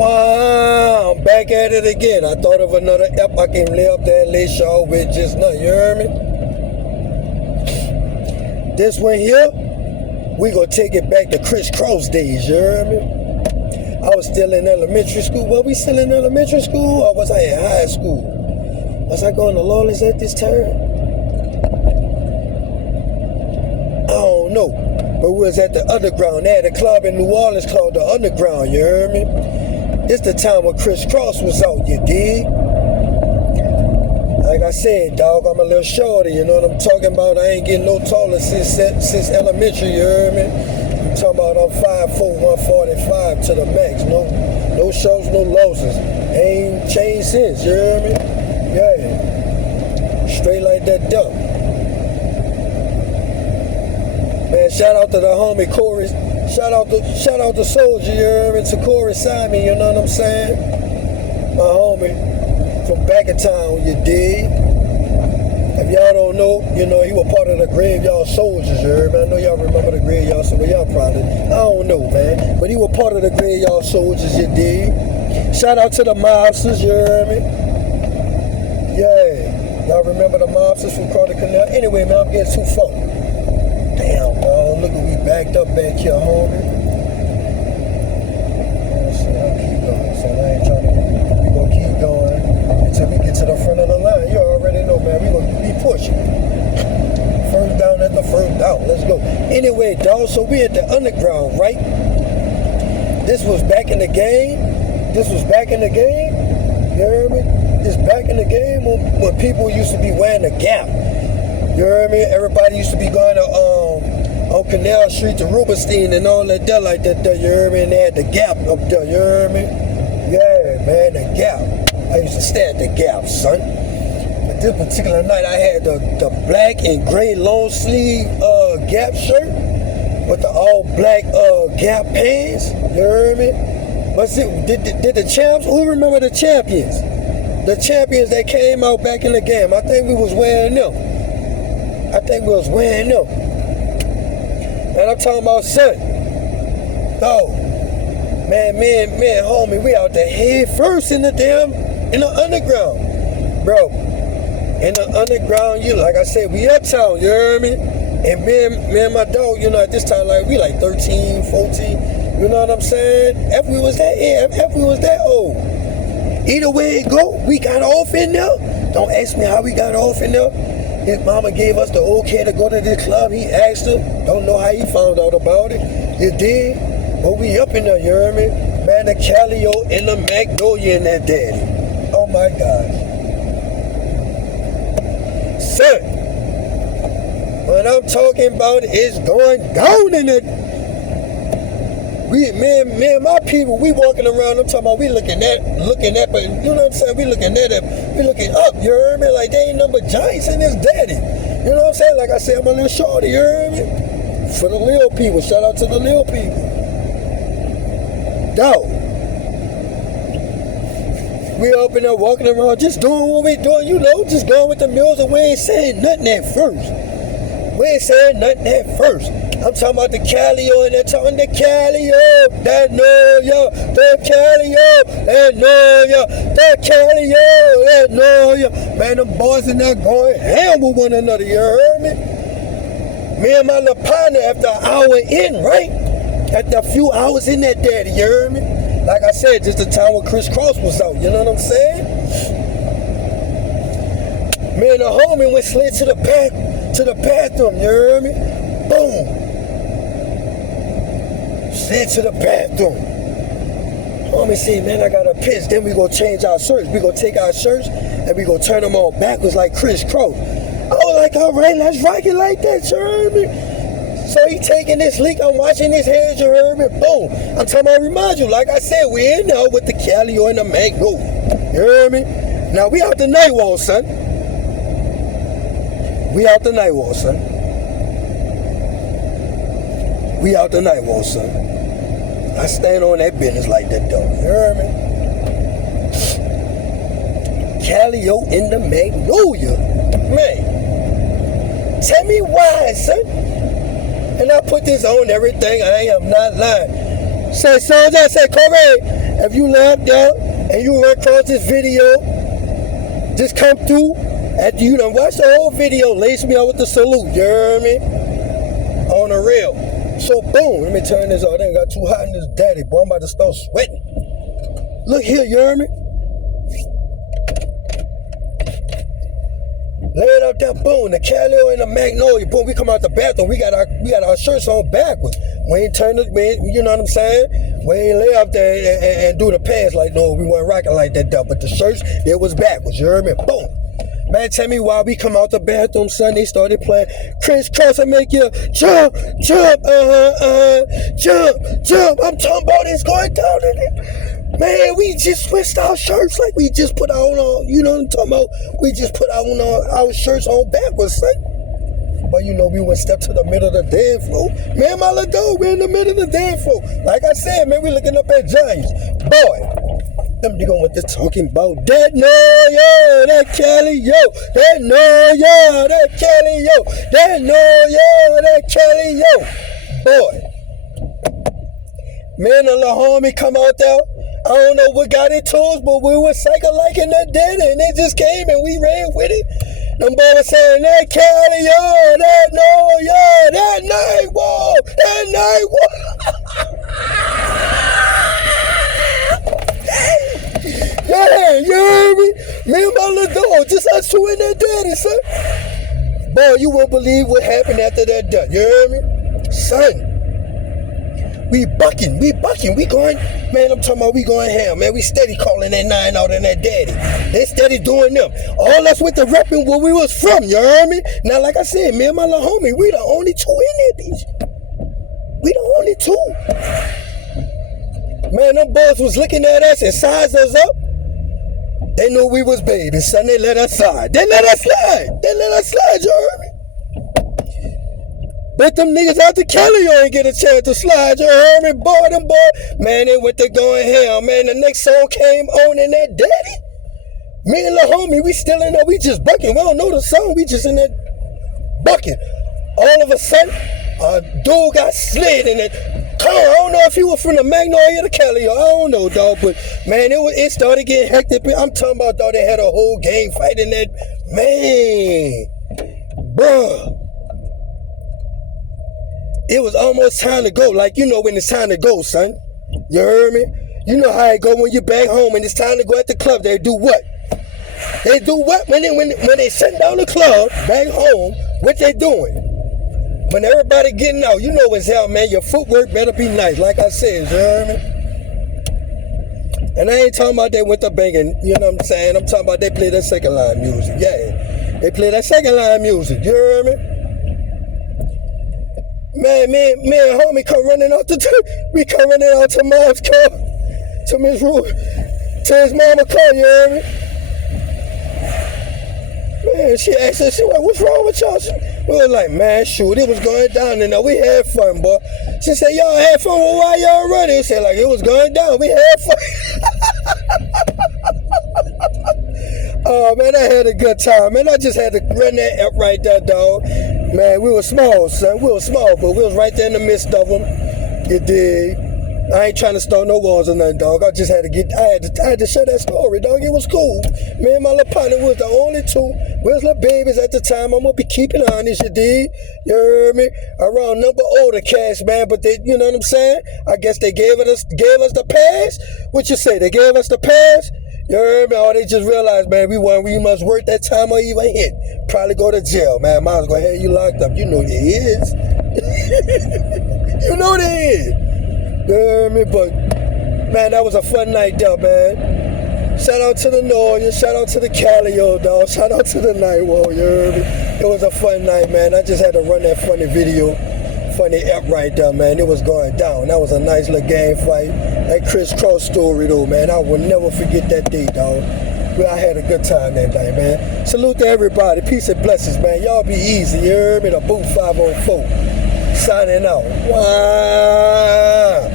Wow, I'm back at it again. I thought of another ep I can lay up there and lay y'all with just now. You heard me? This one here, we gonna take it back to crisscross days. You heard me? I was still in elementary school. Were we still in elementary school, or was I in high school? Was I going to Lawless at this time? I don't know. But we was at the Underground. They had a club in New Orleans called the Underground. You heard me? It's the time when crisscross was out, you dig? Like I said, dog, I'm a little shorter, you know what I'm talking about? I ain't getting no taller since elementary, you heard me? I'm talking about I'm 5'4", 145 to the max. No shows, no losses. Ain't changed since, you heard me? Yeah. Straight like that dump. Man, shout out to the homie Corey. Shout out to Soulja, you heard me? To Corey Simon, you know what I'm saying? My homie from back in town, you dig? If y'all don't know, you know, he was part of the Graveyard Soldiers, you heard me? I know y'all remember the Graveyard Soldiers, y'all probably, I don't know, man. But he was part of the Graveyard Soldiers, you dig? Shout out to the mobsters, you heard me? Yeah, y'all remember the mobsters from Carter Canal? Anyway, man, I'm getting too far. Damn, dog, look at we backed up back here, homie. I'll keep going, so I ain't trying to we gonna keep going until we get to the front of the line. You already know, man, we gonna be pushing. First down at the first down, let's go. Anyway, dog, so we at the Underground, right? This was back in the game. You heard me? This back in the game when people used to be wearing the Gap. You heard me? Everybody used to be going to on Canal Street to Rubenstein and all that there like that. You heard me? And they had the Gap up there. You heard me? Yeah, man, the Gap. I used to stay at the Gap, son. But this particular night, I had the black and gray long sleeve Gap shirt with the all black Gap pants. You heard me? But see, did the champs? Who remember the champions? The champions that came out back in the game. I think we was wearing them. And I'm talking about son. Oh, man, homie, we out there head first in the Underground. Bro, in the Underground, you like I said, we uptown, you heard me? And me and my dog, you know, at this time, like, we like 13, 14, you know what I'm saying? If we was that old. Either way it go, we got off in there. Don't ask me how we got off in there. His mama gave us the okay to go to this club. He asked her. Don't know how he found out about it. You did? But we up in there, you heard me? Man, the Calio and the Magnolia and that daddy. Oh my gosh. Son, what I'm talking about is going down in it. Me and my people, we walking around, I'm talking about we looking at, but you know what I'm saying? We looking up, you heard me? Like they ain't number giants in his daddy. You know what I'm saying? Like I said, I'm a little shorty, you heard me? For the little people, shout out to the little people. Dog. We up in there walking around, just doing what we doing, you know, just going with the mules, and we ain't saying nothing at first. I'm talking about the Calio and they're talking the Calio, that know ya, the Calio, that know ya, the Calio, that know ya. Man, them boys in there going ham with one another, you heard me? Me and my little partner after an hour in, right? After a few hours in that daddy, you heard me? Like I said, just the time when crisscross was out, you know what I'm saying? Me and the homie went slid to the bathroom, you heard me? Boom. Slid to the bathroom. Homie said, man, I gotta piss. Then we gonna change our shirts. We gonna take our shirts and we gonna turn them on backwards like crisscross. I was like, all right, let's rock it like that, you heard me? So he taking this leak, I'm watching his hands, you heard me? Boom. I'm talking about, remind you, like I said, we in there with the Calio and the Magnolia. You heard me? Now we out the night wall, son. We out the night wall, son. I stand on that business like that, dog. You heard me? Calio in the Magnolia. Man, tell me why, son. And I put this on everything. I am not lying. Say Soulja, say Corey. if you left out and you run across this video, just come through after you done watch the whole video, lace me out with the salute, you hear me? On the real. So boom, let me turn this off. It ain't got too hot in this daddy, boy. I'm about to start sweating. Look here, you hear me? Lay it up there, boom, the Calio and the Magnolia, boom, we come out the bathroom, we got our shirts on backwards. We ain't turn it, you know what I'm saying? We ain't lay up there and do the pants like, no, we weren't rocking like that, though. But the shirts, it was backwards, you heard me? Boom. Man, tell me why we come out the bathroom, son, they started playing crisscross and make you jump, jump, jump. I'm talking about it's going down in it. Man, we just switched our shirts like we just put on, you know what I'm talking about? We just put on our shirts on backwards, son. But you know, we went step to the middle of the dance floor. Man, my little dog, we're in the middle of the dance floor. Like I said, man, we looking up at Giants. Boy, them niggas what they're talking about. That no, yo, that Cali, yo. That no, yo, that Cali, yo. That no, yo, that Cali, yo. Boy. Man, the little homie come out there. I don't know what got into us, but we were psycho-liking that data, and they just came and we ran with it. Them boys saying, that Cali, yo, that no, yo, that night wall, that night wall. Yeah, you heard me? Me and my little dog, just us two in that daddy, son. Boy, you won't believe what happened after that done, you heard me? Son. We bucking, we going, man, I'm talking about we going ham, man. We steady calling that 9 out and that daddy. They steady doing them. All us with the repping where we was from, you heard me? Now, like I said, me and my little homie, we the only two in that bitch. We the only two. Man, them boys was looking at us and sized us up. They knew we was babies, son. They let us slide. They let us slide. They let us slide, you heard me? But them niggas out the Cali ain't get a chance to slide, you heard me? Boy, them boy, man, they went to going hell, man. The next song came on in that daddy. Me and the homie, we still in there, we just bucking. We don't know the song, we just in there bucking. All of a sudden, a dude got slid in it. I don't know if he was from the Magnolia or the Cali, I don't know, dog, but man, it started getting hectic. I'm talking about, dog, they had a whole gang fight in that, man, bruh. It was almost time to go. Like, you know when it's time to go, son. You heard me? You know how it go when you back home and it's time to go at the club. They do what? They do what? When they shut down the club, back home, what they doing? When everybody getting out, you know what's hell, man. Your footwork better be nice, like I said, you heard me? And I ain't talking about they went to banging, you know what I'm saying? I'm talking about they play that second line music. Yeah, they play that second line music, you heard me? Man, homie come running out we come running out to mom's car, to Miss Ruth, to his mama car, you heard me? Man, she asked us, she went, what's wrong with y'all? We was like, man, shoot, it was going down and we had fun, boy. She said, y'all had fun, well, why y'all running? She said, like, it was going down, we had fun. Oh, man, I had a good time, man. I just had to run that up right there, dog. Man, we were small, son. We were small, but we was right there in the midst of them. You dig? I ain't trying to start no walls or nothing, dog. I just had to I had to share that story, dog. It was cool. Me and my little partner was the only two. We was little babies at the time. I'm gonna be keeping honest, you dig? You heard me? Around number older cats, man, but they, you know what I'm saying? I guess they gave us the pass. What you say? They gave us the pass? You heard me? Or they just realized, man, we must work that time or even hit. Probably go to jail, man. Miles gonna have you locked up. You know they is. You know they is. You heard me? But, man, that was a fun night there, man. Shout out to the Noya. Shout out to the Calio, dog. Shout out to the Night Wall. You heard me? It was a fun night, man. I just had to run that funny video. Funny app right there, man. It was going down. That was a nice little gang fight. That crisscross story, though, man. I will never forget that day, dog. But I had a good time that night, man. Salute to everybody. Peace and blessings, man. Y'all be easy. You heard me? The Boot 504. Signing out. Wow.